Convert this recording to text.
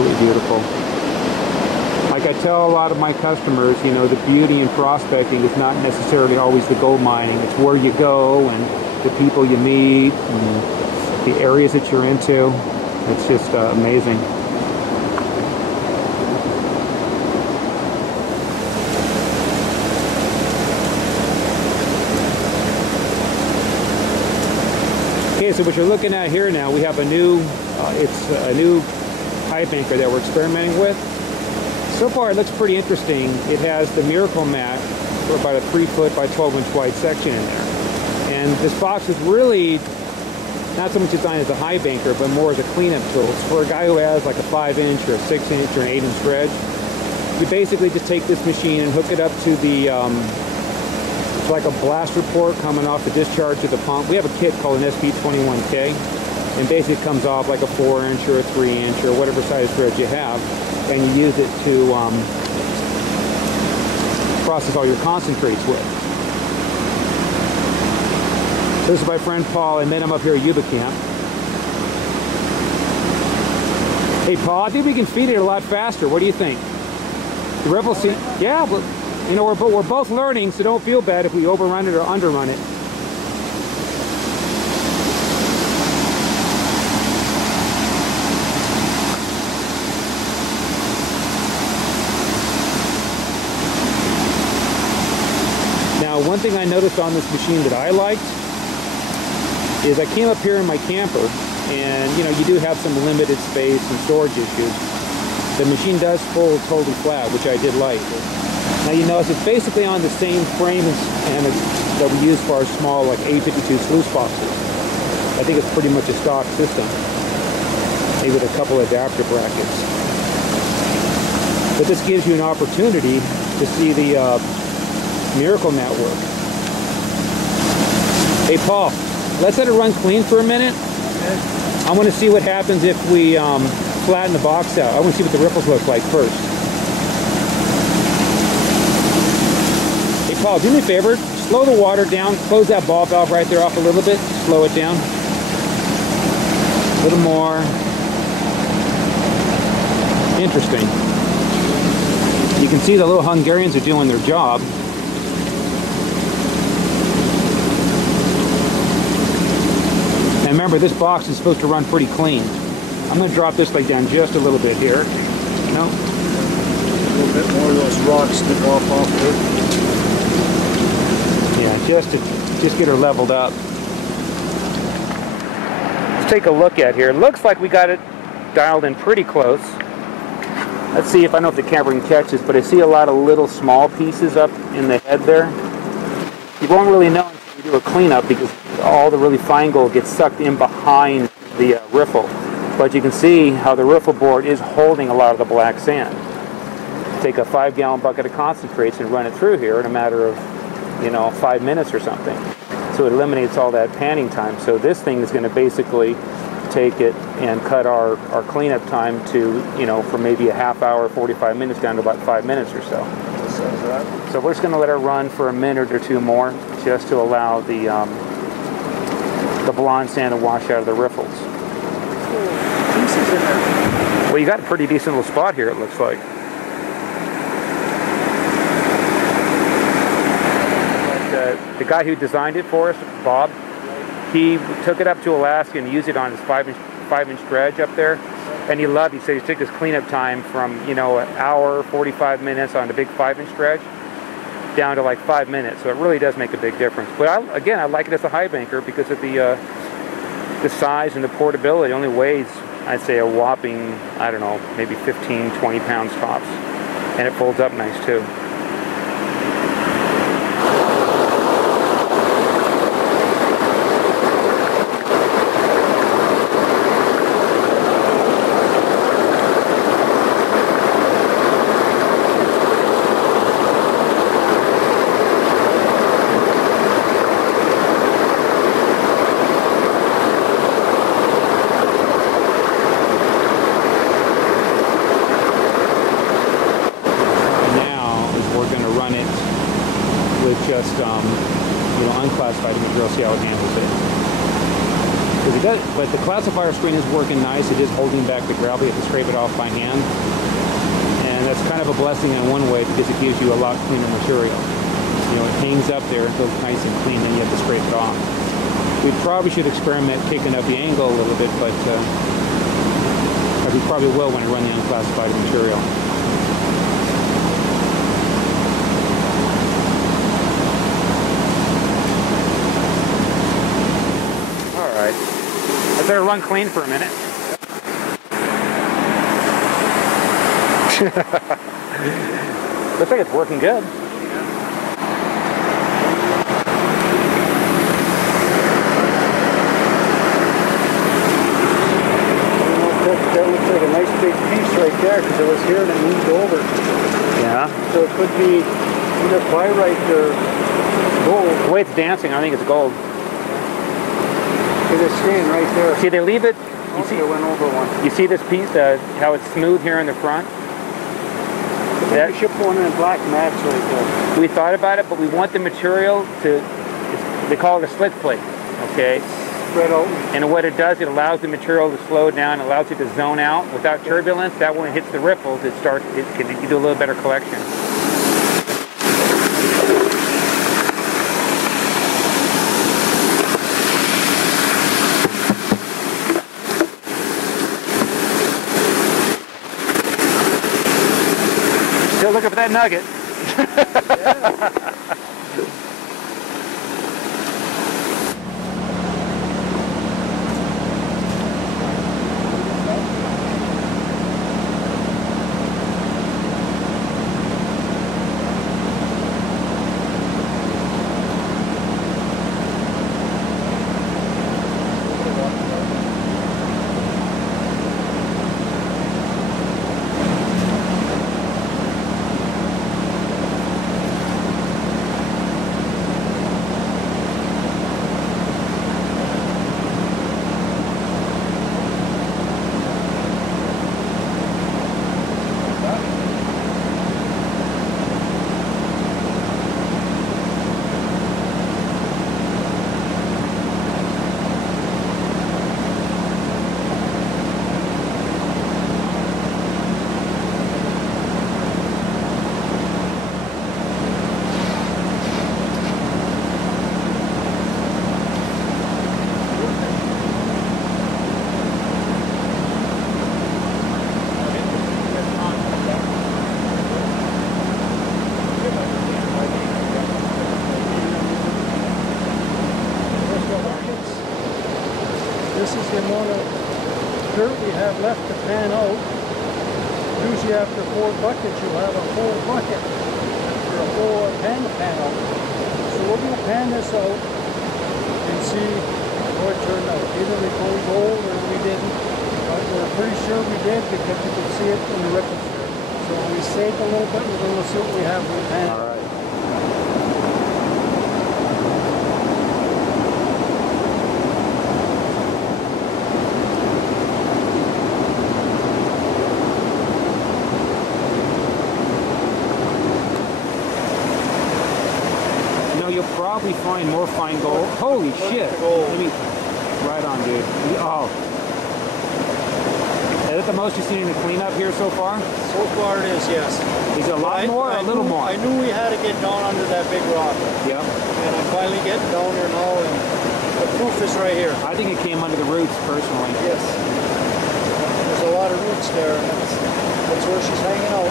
absolutely beautiful. Like I tell a lot of my customers, you know, the beauty in prospecting is not necessarily always the gold mining. It's where you go and the people you meet and the areas that you're into. It's just amazing. Okay, so what you're looking at here now, we have a new, it's a new pipe anchor that we're experimenting with. So far, it looks pretty interesting. It has the Miracle mat for about a 3-foot by 12-inch wide section in there. And this box is really not so much designed as a high banker, but more as a cleanup tool. So for a guy who has like a 5-inch or a 6-inch or an 8-inch dredge, you basically just take this machine and hook it up to the, it's like a blaster port coming off the discharge of the pump. We have a kit called an SP21K, and basically it comes off like a 4-inch or a 3-inch or whatever size dredge you have, and you use it to process all your concentrates with. This is my friend Paul. I met him up here at Yuba Camp. Hey Paul, I think we can feed it a lot faster. What do you think? The riffle seat? Yeah, but you know, we're both learning, so don't feel bad if we overrun it or underrun it. Now, one thing I noticed on this machine that I liked is I came up here in my camper, and you know, you do have some limited space and storage issues. The machine does fold totally flat, which I did like. Now you notice it's basically on the same frame and that we use for our small like A52 sluice boxes. I think it's pretty much a stock system, maybe with a couple adapter brackets. But this gives you an opportunity to see the Miracle mat work. Hey Paul, let's let it run clean for a minute. Okay. I want to see what happens if we flatten the box out. I want to see what the ripples look like first. Hey Paul, do me a favor, slow the water down, close that ball valve right there off a little bit, slow it down. A little more. Interesting. You can see the little Hungarians are doing their job. And remember, this box is supposed to run pretty clean. I'm going to drop this like down just a little bit here. No? A little bit more of those rocks stick off there. Yeah, just get her leveled up. Let's take a look at here. It looks like we got it dialed in pretty close. Let's see if I know if the camera can catch this, but I see a lot of little small pieces up in the head there. You won't really know until you do a cleanup because all the really fine gold gets sucked in behind the riffle. But you can see how the riffle board is holding a lot of the black sand. Take a 5-gallon bucket of concentrates and run it through here in a matter of, you know, 5 minutes or something. So it eliminates all that panning time. So this thing is going to basically take it and cut our cleanup time to, you know, from maybe a half hour, 45 minutes down to about 5 minutes or so. So we're just going to let it run for a minute or two more just to allow the blonde sand to wash out of the riffles. Well, you got a pretty decent little spot here, it looks like. But, the guy who designed it for us, Bob, he took it up to Alaska and used it on his 5-inch dredge up there, and he loved it. He said he took his cleanup time from, you know, an hour, 45 minutes on the big 5-inch dredge down to like 5 minutes. So it really does make a big difference. But again, I like it as a high banker because of the size and the portability. It only weighs, I'd say, a whopping, I don't know, maybe 15, 20 pounds tops. And it folds up nice too. Just you know, unclassified material, see how it handles it. But the classifier screen is working nice. It is holding back the gravel. You have to scrape it off by hand. And that's kind of a blessing in one way because it gives you a lot cleaner material. You know, it hangs up there, it feels nice and clean, then you have to scrape it off. We probably should experiment kicking up the angle a little bit, but we probably will when I run the unclassified material. Alright. I better run clean for a minute. Looks like it's working good. That looks like a nice big piece right there because it was here and it moved over. Yeah. So it could be either pyrite or gold. The way it's dancing, I think it's gold. It's staying right there. See, they leave it. You see, it went over one. You see this piece, how it's smooth here in the front? We should put one in black mats right there. We thought about it, but we want the material to, they call it a slick plate, okay? Spread out. And what it does, it allows the material to slow down, allows it to zone out without turbulence. That when it hits the ripples, you do a little better collection. Still looking for that nugget. Yeah. This is the amount of dirt we have left to pan out. Usually after 4 buckets you have a full bucket for a full pan to pan out. So we're going to pan this out and see how it turned out. Either we go gold or we didn't, but we're pretty sure we did because you can see it in the ripples. So when we save a little bit, we're going to see what we have in the pan. All right. You'll probably find more fine gold. Holy shit! Let me, right on, dude. Oh, is that the most you've seen in the cleanup here so far? So far it is, yes. Is it a lot more or a little more? I knew we had to get down under that big rock. Yep. And I'm finally getting down there now, and the proof is right here. I think it came under the roots, personally. Yes. There's a lot of roots there, and that's where she's hanging out.